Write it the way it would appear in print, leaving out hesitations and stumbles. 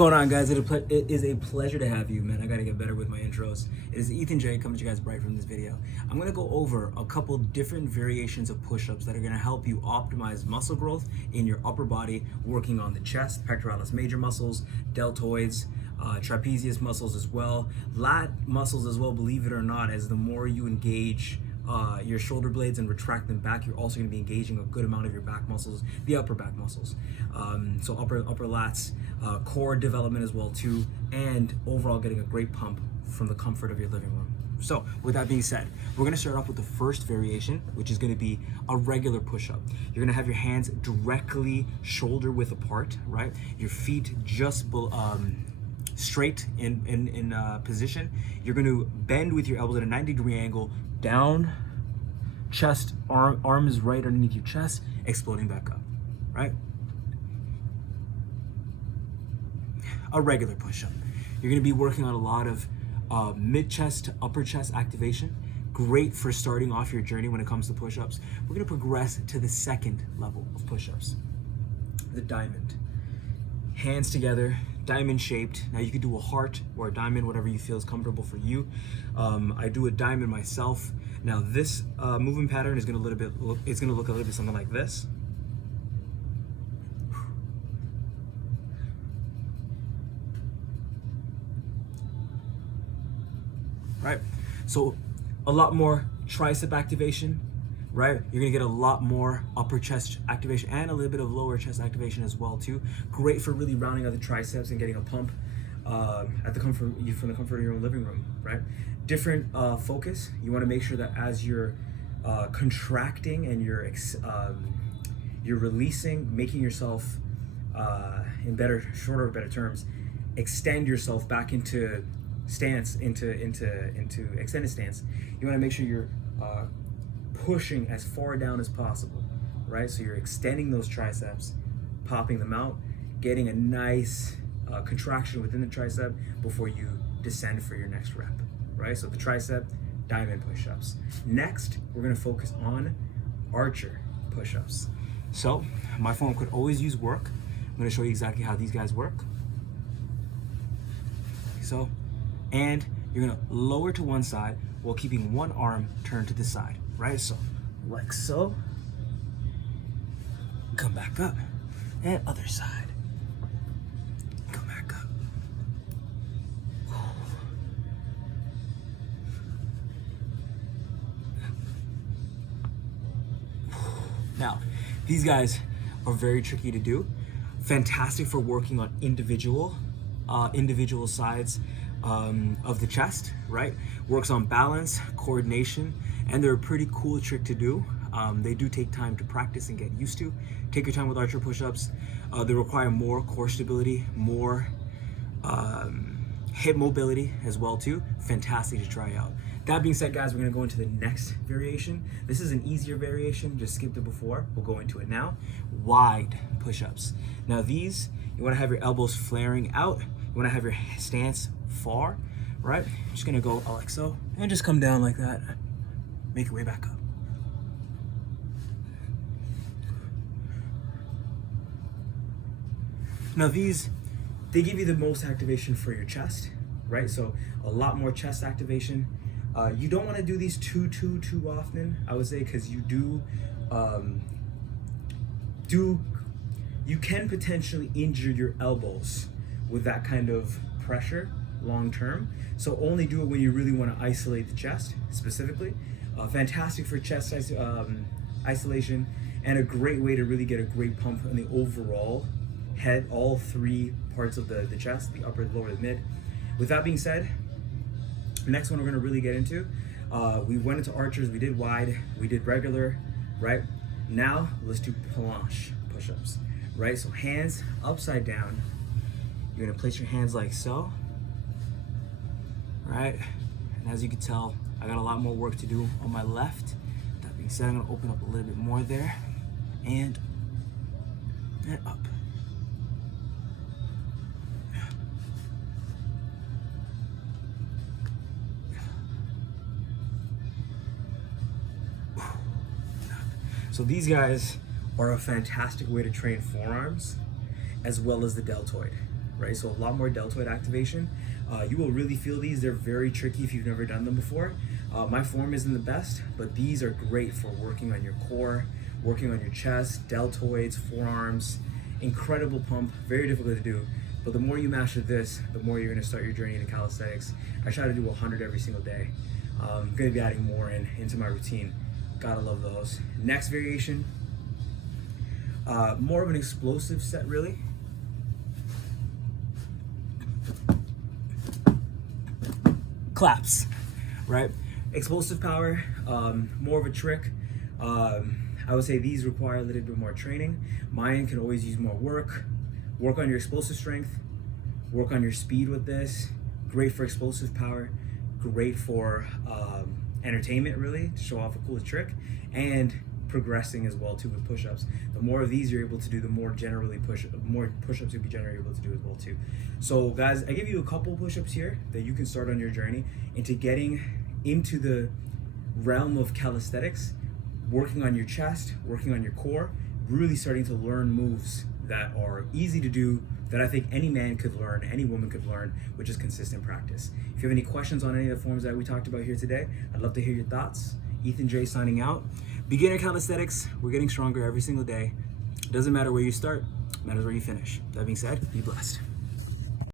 What's going on, guys? It is a pleasure to have you, man. I gotta get better with my intros. It is Ethan J coming to you guys bright from this video. I'm gonna go over a couple different variations of push-ups that are gonna help you optimize muscle growth in your upper body, working on the chest, pectoralis major muscles, deltoids, trapezius muscles as well, lat muscles as well. Believe it or not, as the more you engage your shoulder blades and retract them back, you're also going to be engaging a good amount of your back muscles, the upper back muscles. So upper lats, core development as well too, and overall getting a great pump from the comfort of your living room. So with that being said, we're going to start off with the first variation, which is going to be a regular push-up. You're going to have your hands directly shoulder width apart, right? Your feet just straight in position. You're going to bend with your elbows at a 90-degree angle down, chest, arm is right underneath your chest, exploding back up, right? A regular push-up. You're going to be working on a lot of mid-chest to upper chest activation. Great for starting off your journey when it comes to push-ups. We're going to progress to the second level of push-ups, the diamond. Hands together, diamond shaped. Now you could do a heart or a diamond, whatever you feel is comfortable for you. I do a diamond myself. Now this movement pattern is gonna look a little bit something like this. Right, so a lot more tricep activation, right? You're gonna get a lot more upper chest activation and a little bit of lower chest activation as well too. Great for really rounding out the triceps and getting a pump from the comfort of your own living room, right? Different focus. You want to make sure that as you're contracting and you're releasing, making yourself in shorter or better terms, extend yourself back into stance, into extended stance. You want to make sure you're pushing as far down as possible, right? So you're extending those triceps, popping them out, getting a nice contraction within the tricep before you descend for your next rep, right? So the tricep diamond push-ups. Next, we're gonna focus on archer push-ups. So my form could always use work. I'm gonna show you exactly how these guys work. So, and you're gonna lower to one side while keeping one arm turned to the side, right? So, like so, come back up, and other side, come back up. Now, these guys are very tricky to do. Fantastic for working on individual sides of the chest, right? Works on balance, coordination, and they're a pretty cool trick to do. They do take time to practice and get used to. Take your time with archer push-ups. They require more core stability, more hip mobility as well too. Fantastic to try out. That being said, guys, we're gonna go into the next variation. This is an easier variation, just skipped it before. We'll go into it now. Wide push-ups. Now these, you wanna have your elbows flaring out. You wanna have your stance far, right? Just gonna go like so, and just come down like that. Make your way back up. Now these, they give you the most activation for your chest, right? So a lot more chest activation. You don't want to do these too often, I would say, because you can potentially injure your elbows with that kind of pressure long term. So only do it when you really want to isolate the chest specifically. Fantastic for chest isolation, and a great way to really get a great pump in the overall head, all three parts of the chest, the upper, the lower, the mid. With that being said, the next one we're going to really get into, we went into archers, we did wide, we did regular, right? Now let's do planche push-ups, right? So hands upside down. You're going to place your hands like so, right? And as you can tell, I got a lot more work to do on my left. That being said, I'm going to open up a little bit more there, and up. So these guys are a fantastic way to train forearms as well as the deltoid, right? So a lot more deltoid activation. You will really feel these. They're very tricky if you've never done them before. My form isn't the best, but these are great for working on your core, working on your chest, deltoids, forearms. Incredible pump, very difficult to do. But the more you master this, the more you're gonna start your journey into calisthenics. I try to do 100 every single day. I'm gonna be adding more into my routine. Gotta love those. Next variation, more of an explosive set really. Claps, right? Explosive power, more of a trick. I would say these require a little bit more training. Mine can always use more work. Work on your explosive strength, work on your speed with this. Great for explosive power, great for entertainment really, to show off a cool trick, and progressing as well too with push-ups. The more of these you're able to do, the more push-ups you'll be generally able to do as well too. So guys, I give you a couple push-ups here that you can start on your journey into getting into the realm of calisthenics, working on your chest, working on your core, really starting to learn moves that are easy to do, that I think any man could learn, any woman could learn, which is consistent practice. If you have any questions on any of the forms that we talked about here today, I'd love to hear your thoughts. Ethan J signing out. Beginner calisthenics, we're getting stronger every single day. It doesn't matter where you start, it matters where you finish. That being said, be blessed.